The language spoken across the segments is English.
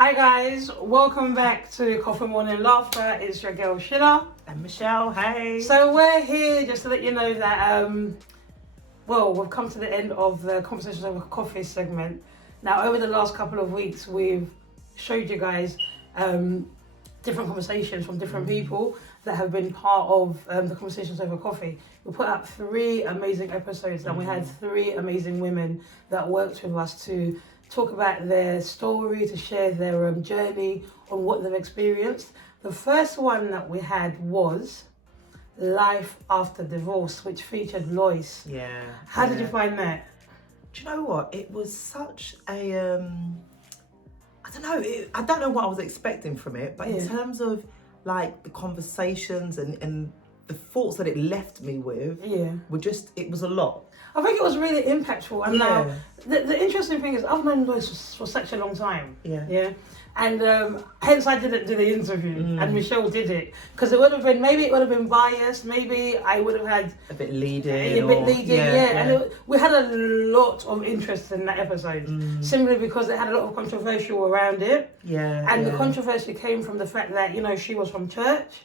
Hi guys, welcome back to Coffee Morning Laughter. It's your girl Sheila and Michelle. Hey. So we're here just to let you know that we've come to the end of the Conversations Over Coffee segment. Now over the last couple of weeks we've showed you guys different conversations from different people that have been part of the Conversations Over Coffee. We put out 3 amazing episodes and we had 3 amazing women that worked with us to talk about their story, to share their journey on what they've experienced. The first one that we had was Life After Divorce, which featured Loyce. Yeah. How did you find that? Do you know what? It was such a, I don't know what I was expecting from it, but in terms of like the conversations and the thoughts that it left me with, it was a lot. I think it was really impactful. And now, the interesting thing is, I've known Loyce for such a long time. Yeah. And hence I didn't do the interview, and Michelle did it. Because it would have been biased, maybe I would have had a bit leading. And we had a lot of interest in that episode, simply because it had a lot of controversial around it. And the controversy came from the fact that, you know, she was from church.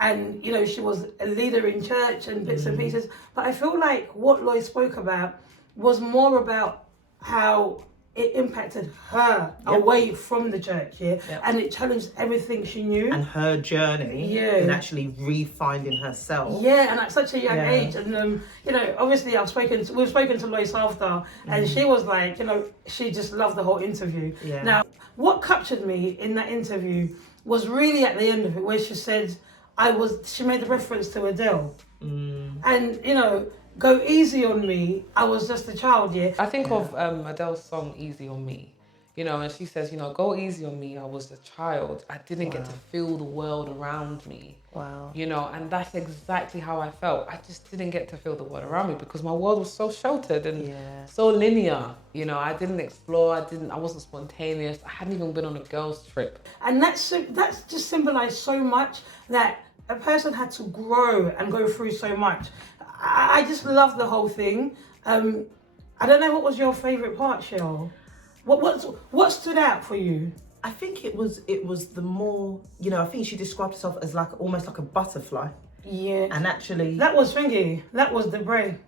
And, you know, she was a leader in church and bits and pieces. But I feel like what Loyce spoke about was more about how it impacted her away from the church, and it challenged everying she knew. And her journey in actually refinding herself. And at such a young age. And, you know, obviously we've spoken to Loyce after, and she was like, you know, she just loved the whole interview. Now, what captured me in that interview was really at the end of it, where she said, she made the reference to Adele. And, you know, go easy on me, I was just a child, I think of Adele's song Easy on Me, you know, and she says, you know, go easy on me, I was a child, I didn't get to feel the world around me. You know, and that's exactly how I felt. I just didn't get to feel the world around me because my world was so sheltered and so linear. You know, I didn't explore, I wasn't spontaneous, I hadn't even been on a girls' trip. And that's just symbolised so much, that a person had to grow and go through so much. I just love the whole thing. I don't know, what was your favourite part, Cheryl? What stood out for you? I think it was the more, you know, I think she described herself as like almost like a butterfly. And actually that was Thingy. That was Debrae.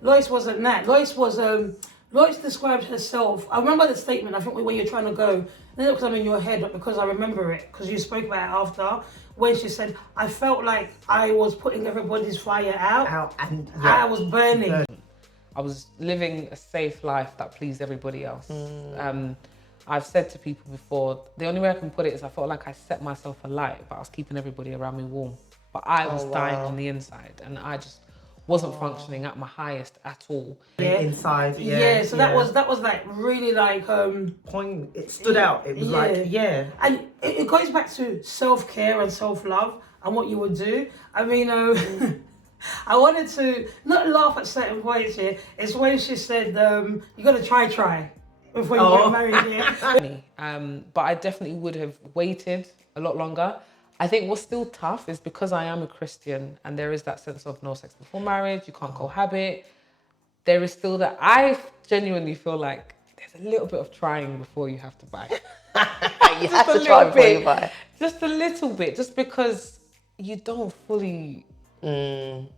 Loyce wasn't that. Loyce described herself. I remember the statement, I think where you're trying to go. Then it was in your head, but because I remember it, because you spoke about it after, when she said, I felt like I was putting everybody's fire out and I was burning. I was living a safe life that pleased everybody else. I've said to people before, the only way I can put it is I felt like I set myself alight, but I was keeping everybody around me warm. But I was dying on the inside, and I just wasn't functioning at my highest at all. Inside, so that was like really like point. It stood out. It was and it goes back to self-care and self-love and what you would do. I mean, I wanted to not laugh at certain points here. It's when she said you got to try before you get married. But I definitely would have waited a lot longer. I think what's still tough is because I am a Christian and there is that sense of no sex before marriage, you can't cohabit. There is still that. I genuinely feel like there's a little bit of trying before you have to buy. You have to try before you buy. Just a little bit, just because you don't fully, you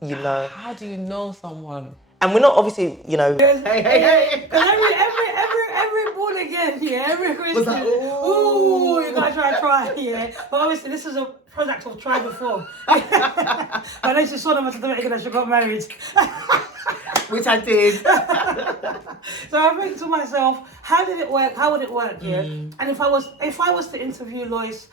know. How do you know someone? And we're not obviously, you know. Hey. Every born again, every Christian. Like, ooh, you gotta try, But obviously, this is a product of try before. But then she saw them at the wedding and she got married. Which I did. So I think to myself, how did it work? How would it work? And if I was to interview Loyce,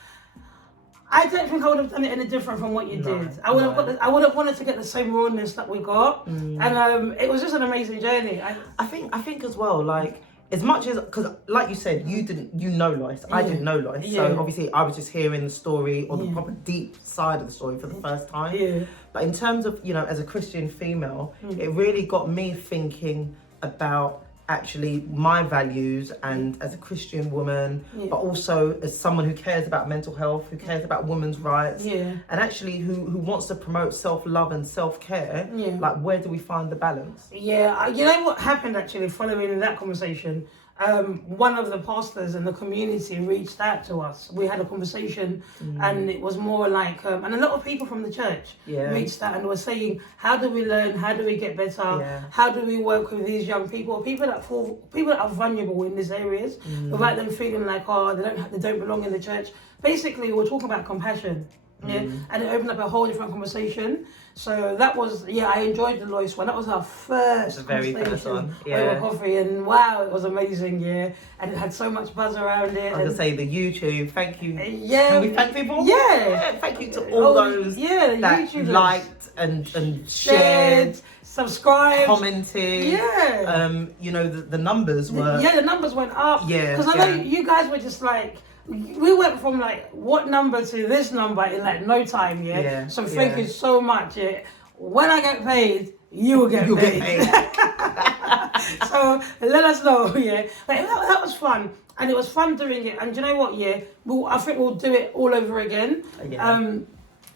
I don't think I would have done it any different from what you did. I would have wanted to get the same rawness that we got, and it was just an amazing journey. I think as well, like, as much as, because like you said, you know Loyce, I didn't know Loyce, so obviously I was just hearing the story or the proper deep side of the story for the first time. But in terms of, you know, as a Christian female, it really got me thinking about actually my values and as a Christian woman, but also as someone who cares about mental health, who cares about women's rights, and actually who wants to promote self-love and self-care, like where do we find the balance? You know what happened actually following that conversation? one of the pastors in the community reached out to us. We had a conversation, and it was more like, and a lot of people from the church reached out and were saying, how do we learn? How do we get better? Yeah. How do we work with these young people that are vulnerable in these areas, without them feeling like, oh, they don't belong in the church. Basically, we're talking about compassion. Yeah, and it opened up a whole different conversation. So that was, I enjoyed the Loyce one. That was our first conversation over coffee, and wow, it was amazing, and it had so much buzz around it. I was gonna say the YouTube, thank you. Can we thank people? Yeah, thank you to all those that YouTubers liked and shared, subscribed, commented. You know, the numbers were the numbers went up. Because I know you guys were just like, we went from like what number to this number in like no time, so thank you so much. When I get paid, you will get paid. So let us know. Like, that was fun, and it was fun doing it. And you know what, I think we'll do it all over again.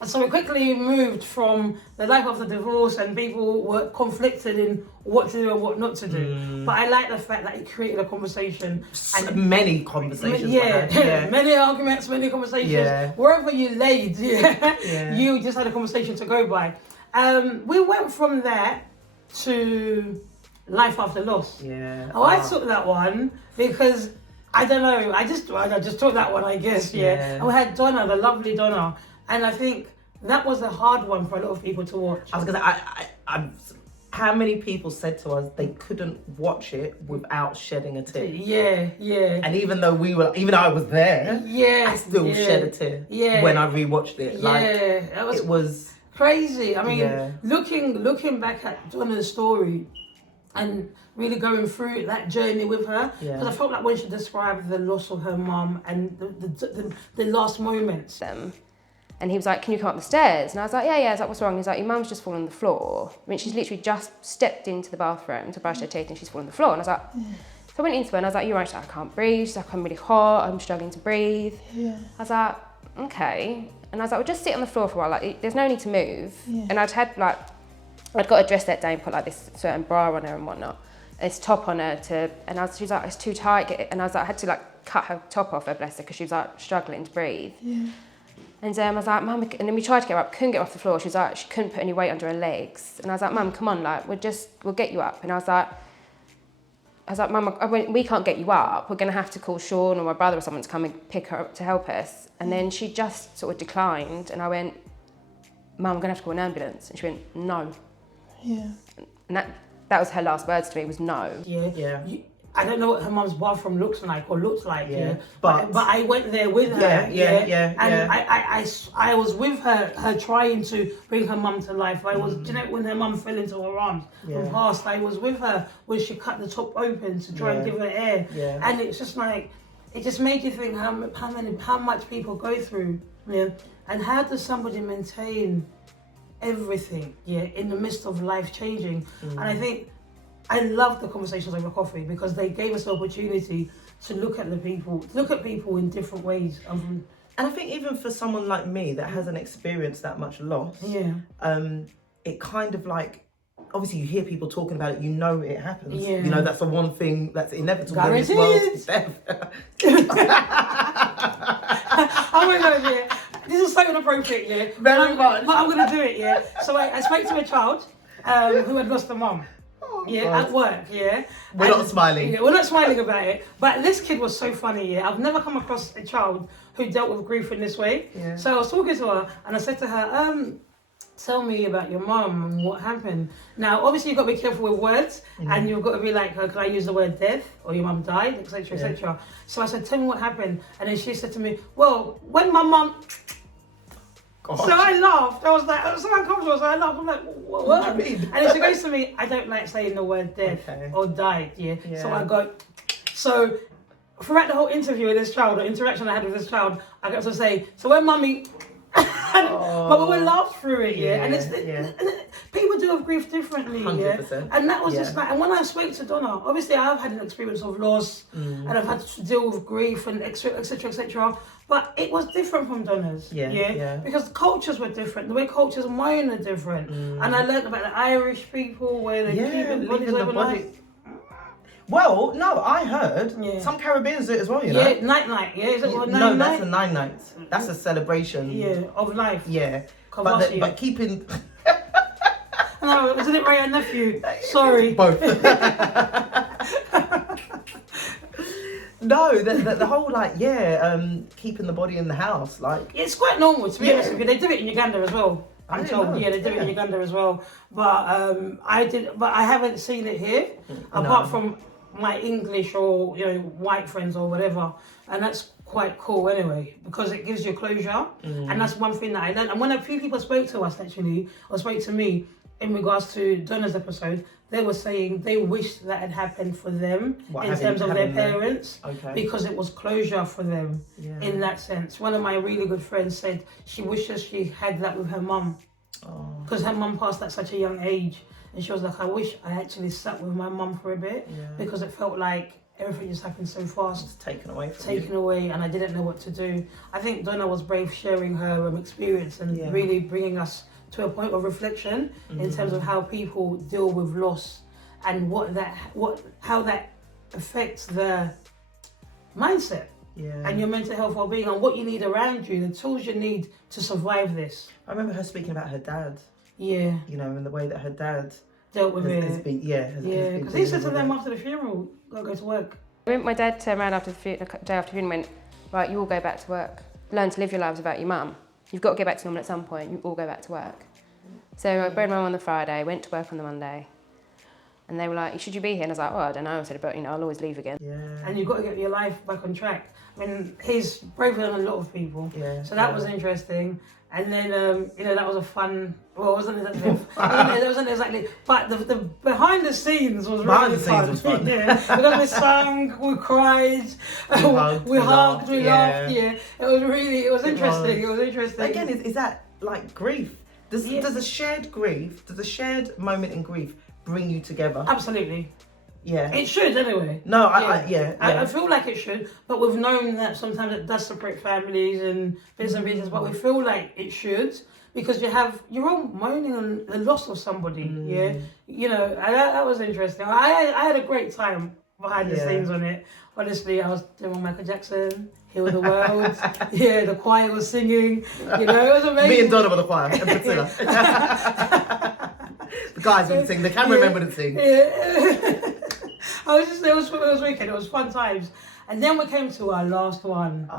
So we quickly moved from the life after divorce, and people were conflicted in what to do and what not to do. But I like the fact that it created a conversation. And many conversations. Many arguments, many conversations. Wherever you laid, you just had a conversation to go by. We went from there to life after loss. I took that one because I don't know. I just took that one, I guess. And we had Donna, the lovely Donna. And I think that was a hard one for a lot of people to watch. I was gonna say, how many people said to us they couldn't watch it without shedding a tear? And even though I was there, I still shed a tear when I rewatched it. It was crazy. I mean, looking back at Donna's story and really going through that journey with her, because I felt like when she described the loss of her mum and the last moments. And he was like, can you come up the stairs? And I was like, yeah. I was like, what's wrong? He's like, your mum's just fallen on the floor. I mean, she's literally just stepped into the bathroom to brush her teeth and she's fallen on the floor. And I was like, so I went into her and I was like, you're right. She's like, I can't breathe. She's like, I'm really hot. I'm struggling to breathe. I was like, okay. And I was like, well, just sit on the floor for a while. Like, there's no need to move. And I'd got her dressed that day and put like this certain bra on her and whatnot. This top on her she was like, it's too tight. And I was like, I had to like cut her top off her, bless her, because she was like struggling to breathe. And I was like, Mum, and then we tried to get her up, couldn't get her off the floor. She was like, she couldn't put any weight under her legs. And I was like, Mum, come on, like, we'll get you up. And I was like, Mum, we can't get you up. We're going to have to call Sean or my brother or someone to come and pick her up to help us. And then she just sort of declined. And I went, Mum, I'm going to have to call an ambulance. And she went, no. And that was her last words to me, was no. I don't know what her mum's bathroom looks like, but I went there with her. And I was with her trying to bring her mum to life. I was, you know, when her mum fell into her arms and passed, I was with her when she cut the top open to try and give her air. And it's just like, it just made you think how much people go through, and how does somebody maintain everything, in the midst of life changing. And I think I love the conversations over coffee because they gave us the opportunity to look at people in different ways. And I think even for someone like me that hasn't experienced that much loss, it kind of like, obviously you hear people talking about it, you know it happens. You know, that's the one thing that's inevitable in this world, is death. Oh my God, this is so inappropriate, Very much. But I'm gonna do it, So I spoke to a child who had lost a mum. At work, We're not smiling. We're not smiling about it. But this kid was so funny, I've never come across a child who dealt with grief in this way. So I was talking to her and I said to her, tell me about your mum and what happened. Now, obviously you've got to be careful with words and you've got to be like, can I use the word death or your mum died, etc, etc. So I said, tell me what happened. And then she said to me, well, when my mum... So I laughed. I was like, I was so uncomfortable. So I laughed. I'm like, what? And then she goes to me, I don't like saying the word death or died. So I go. So throughout the whole interview with this child, or interaction I had with this child, I got to say, so when mummy, but we laughed through it. And it's people do have grief differently. 100%. And that was just like, and when I spoke to Donna, obviously I've had an experience of loss and I've had to deal with grief and etc, etc. But it was different from Donna's, because cultures were different. The way cultures mine are different, and I learned about the Irish people where they keep their bodies overnight. Well, no, I heard some Caribbeans do it as well, you know? Yeah, night. Yeah, is it called No, night? that's a night. That's a celebration. Yeah, of life. Yeah. Kavasi. But keeping... No, isn't it Ray and nephew? Sorry. Both. No, the whole keeping the body in the house, like... It's quite normal, to be honest with you. They do it in Uganda as well. I'm told. Yeah, they do it in Uganda as well. But I haven't seen it here, apart from my English or white friends or whatever, and that's quite cool anyway, because it gives you closure, and that's one thing that I learned. And when a few people spoke to us actually, or spoke to me in regards to Donna's episode, they were saying they wish that had happened for them in terms of their parents, because it was closure for them in that sense. One of my really good friends said she wishes she had that with her mum, because her mum passed at such a young age, and she was like, I wish I actually sat with my mum for a bit, because it felt like everything just happened so fast. It's taken away and I didn't know what to do. I think Donna was brave sharing her experience and really bringing us to a point of reflection in terms of how people deal with loss and how that affects their mindset and your mental health well-being, and what you need around you, the tools you need to survive this. I remember her speaking about her dad. Yeah. And the way that her dad dealt with it. Has been, because he said to them after the funeral, gotta go to work. My dad turned around after the day after the funeral and went, right, you all go back to work. Learn to live your lives without your mum. You've got to get back to normal at some point. You all go back to work. So I buried my mum on the Friday, went to work on the Monday. And they were like, should you be here? And I was like, oh, I don't know. I said, but I'll always leave again. Yeah. And you've got to get your life back on track. I mean, he's braver than a lot of people. Yeah. So that was interesting. And then, that was a fun, well, it wasn't exactly, it wasn't exactly, but the behind the scenes was really fun. Because we sang, we cried, we hugged, we laughed, It was interesting, it was interesting. Again, is that like grief? Does a shared moment in grief bring you together? Absolutely. Yeah. It should anyway. No, I feel like it should, but we've known that sometimes it does separate families and bits and pieces, but we feel like it should, because you're all moaning on the loss of somebody, that was interesting. I had a great time behind the scenes on it. Honestly, I was doing Michael Jackson, Heal the World, the choir was singing, it was amazing. Me and Donna were the choir, and Priscilla. The guys wouldn't sing, the cameramen wouldn't sing. It was wicked. It was fun times. And then we came to our last one.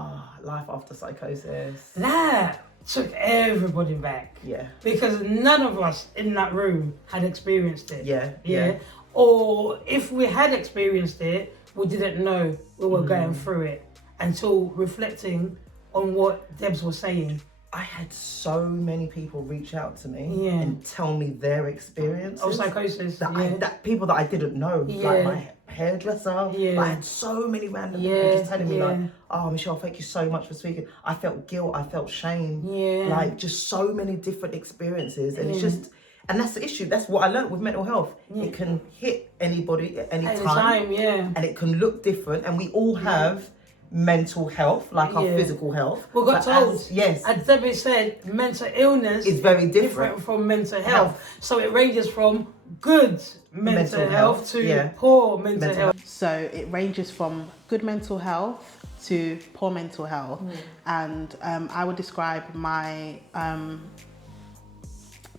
Life After Psychosis. That took everybody back. Yeah. Because none of us in that room had experienced it. Yeah. Or if we had experienced it, we didn't know we were going through it until reflecting on what Debs was saying. I had so many people reach out to me and tell me their experience of psychosis. That people that I didn't know, like my hairdresser. I had so many random people just telling me like, "Oh, Michelle, thank you so much for speaking." I felt guilt, I felt shame. Like just so many different experiences, and it's just. And that's the issue. That's what I learned with mental health. It can hit anybody at any time, and it can look different. And we all have mental health, like our physical health. We got told. As Debbie said, mental illness is very different from mental health. So it ranges from good mental health to poor mental health. So it ranges from good mental health to poor mental health. And I would describe my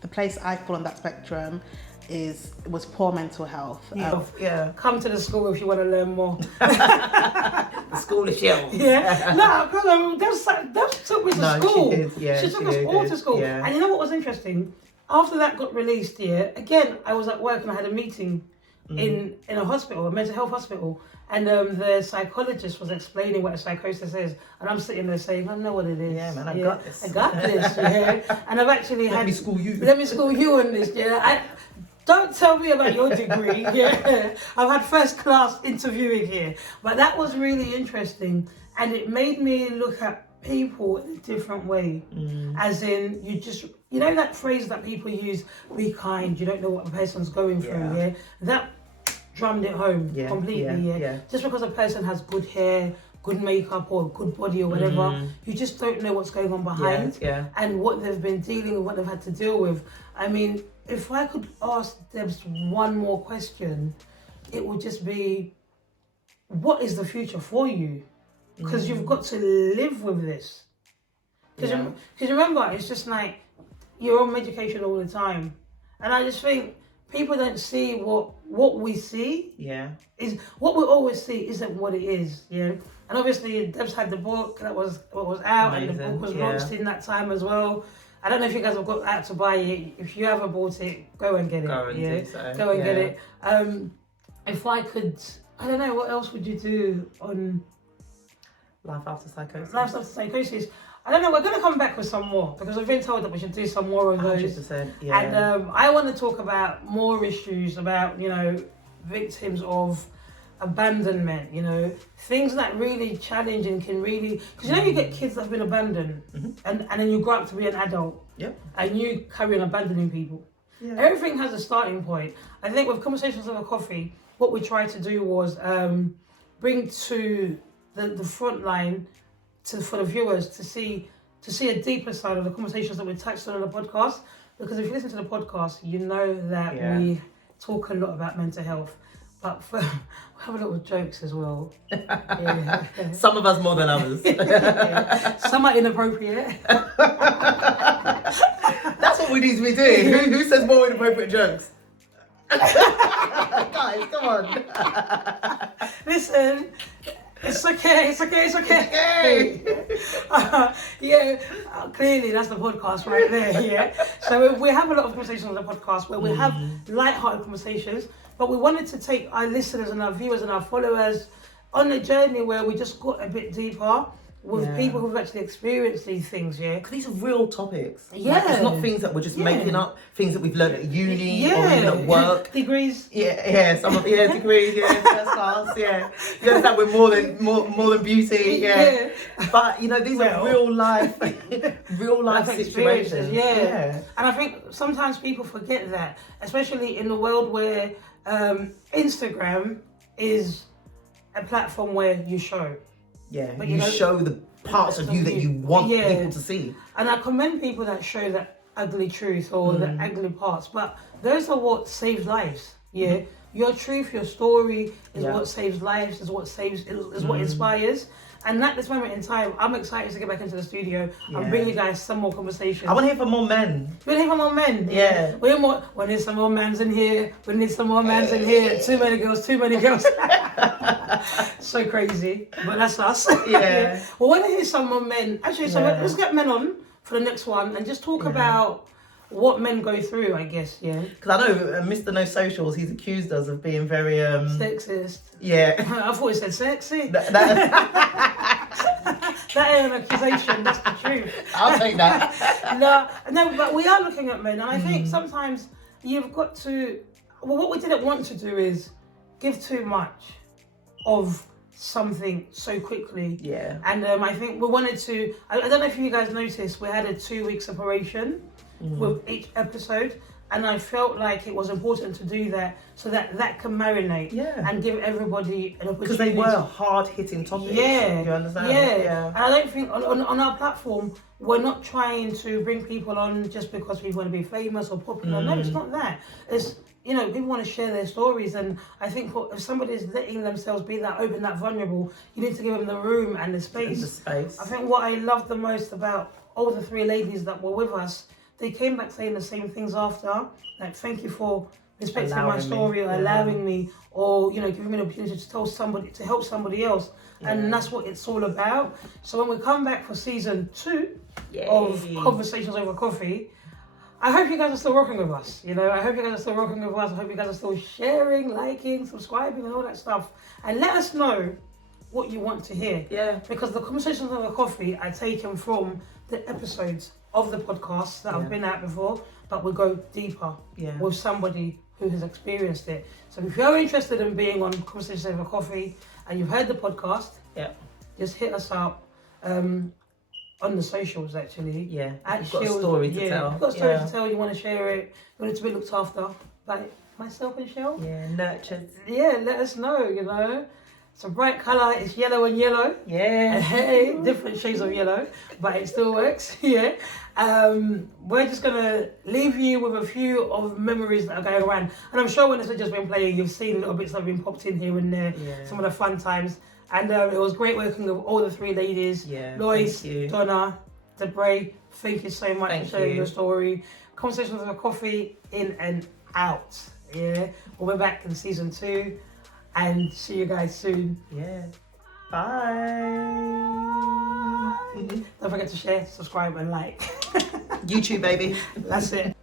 the place I fall on that spectrum was poor mental health. Come to the school if you want to learn more. The school is shells. Debs took me to school. She took us all to school. Yeah. And you know what was interesting? After that got released, again, I was at work and I had a meeting in a hospital, a mental health hospital. And the psychologist was explaining what a psychosis is. And I'm sitting there saying, I know what it is. Yeah, man, I got this. I got this, And I've actually Let me school you. Let me school you on this, Don't tell me about your degree, I've had first class interviewing here. But that was really interesting. And it made me look at people in a different way. As in, that phrase that people use, be kind, you don't know what a person's going through, That drummed it home completely, Just because a person has good hair, good makeup or good body or whatever, you just don't know what's going on behind and what they've been dealing with, what they've had to deal with. I mean, if I could ask Debs one more question, it would just be, what is the future for you? Because you've got to live with this. Because remember, it's just like you're on medication all the time. And I just think people don't see what we see. Yeah. Is what we always see isn't what it is. Yeah. And obviously, Deb's had the book that was out, and the book was launched in that time as well. I don't know if you guys have got out to buy it. If you haven't bought it, go and get it. Go and get it. If I could, I don't know, what else would you do on Life After Psychosis? Life After Psychosis. I don't know, we're going to come back with some more because we've been told that we should do some more of those. 100%, yeah. And I want to talk about more issues about, victims of abandonment, things that really challenge and can really... Because you get kids that have been abandoned and then you grow up to be an adult and you carry on abandoning people. Yeah. Everything has a starting point. I think with Conversations Over Coffee, what we tried to do was bring to the front line for the viewers to see a deeper side of the conversations that we touched on the podcast. Because if you listen to the podcast, you know that we talk a lot about mental health, but we have a lot of jokes as well. Some of us more than others. Some are inappropriate. That's what we need to be doing. Who says more inappropriate jokes? Guys, come on. Listen. It's okay. Clearly that's the podcast right there, yeah. So we have a lot of conversations on the podcast where we have light-hearted conversations, but we wanted to take our listeners and our viewers and our followers on a journey where we just got a bit deeper with people who've actually experienced these things, because these are real topics. It's not things that we're just making up, things that we've learned at uni or even at work. Degrees. Some of degrees, first class, You understand, we're more than beauty, But these are real life situations. And I think sometimes people forget that, especially in the world where Instagram is a platform where you show. Yeah, but you show the parts of you that you want people to see. And I commend people that show that ugly truth or the ugly parts, but those are what saves lives. Your truth, your story is what saves lives, is what inspires. And at this moment in time, I'm excited to get back into the studio and bring you guys some more conversations. I want to hear from more men. We want to hear from more men. Yeah. We need some more mans in here. We need some more mans in here. Too many girls. So crazy. But that's us. Yeah. We want to hear some more men. Actually, so let's get men on for the next one and just talk about what men go through, I guess, Because I know Mr. No Socials, he's accused us of being very... sexist. Yeah. I thought he said sexy. That ain't an accusation, that's the truth. I'll take that. No, but we are looking at men, and I think sometimes you've got to... Well, what we didn't want to do is give too much of something so quickly. Yeah. And I think we wanted to... I don't know if you guys noticed, we had a 2-week separation with each episode, and I felt like it was important to do that so that can marinate and give everybody an opportunity. Because they were hard-hitting topics. Yeah. You understand? Yeah. And I don't think on our platform we're not trying to bring people on just because we want to be famous or popular. No, it's not that. It's people want to share their stories, and I think if somebody's letting themselves be that open, that vulnerable, you need to give them the room and the space. I think what I loved the most about all the 3 ladies that were with us, they came back saying the same things after, like, thank you for respecting my story, or allowing me, or giving me the opportunity to help somebody else. And that's what it's all about. So when we come back for season 2 of Conversations Over Coffee, I hope you guys are still rocking with us. I hope you guys are still rocking with us. I hope you guys are still sharing, liking, subscribing, and all that stuff. And let us know what you want to hear. Yeah. Because the Conversations Over Coffee are taken from the episodes of the podcast that have been out before, but we go deeper with somebody who has experienced it. So if you're interested in being on Conversations Over Coffee and you've heard the podcast, just hit us up on the socials, actually. Yeah, you've got a story to tell. You've got a story to tell, you want to share it, you want it to be looked after by myself and Shell. Yeah, nurtured. Yeah, let us know, It's a bright colour, it's yellow and yellow. Yeah. Hey, different shades of yellow, but it still works. Yeah. We're just gonna leave you with a few of memories that are going around. And I'm sure when this has just been playing, you've seen little bits that have been popped in here and there, some of the fun times. And it was great working with all the three ladies. Loyce, Donna, Debrae, thank you so much for sharing your story. Conversations with a Coffee, in and out. Yeah. We'll be back in season 2 and see you guys soon. Yeah. Bye. Don't forget to share, subscribe and like. YouTube, baby. That's it.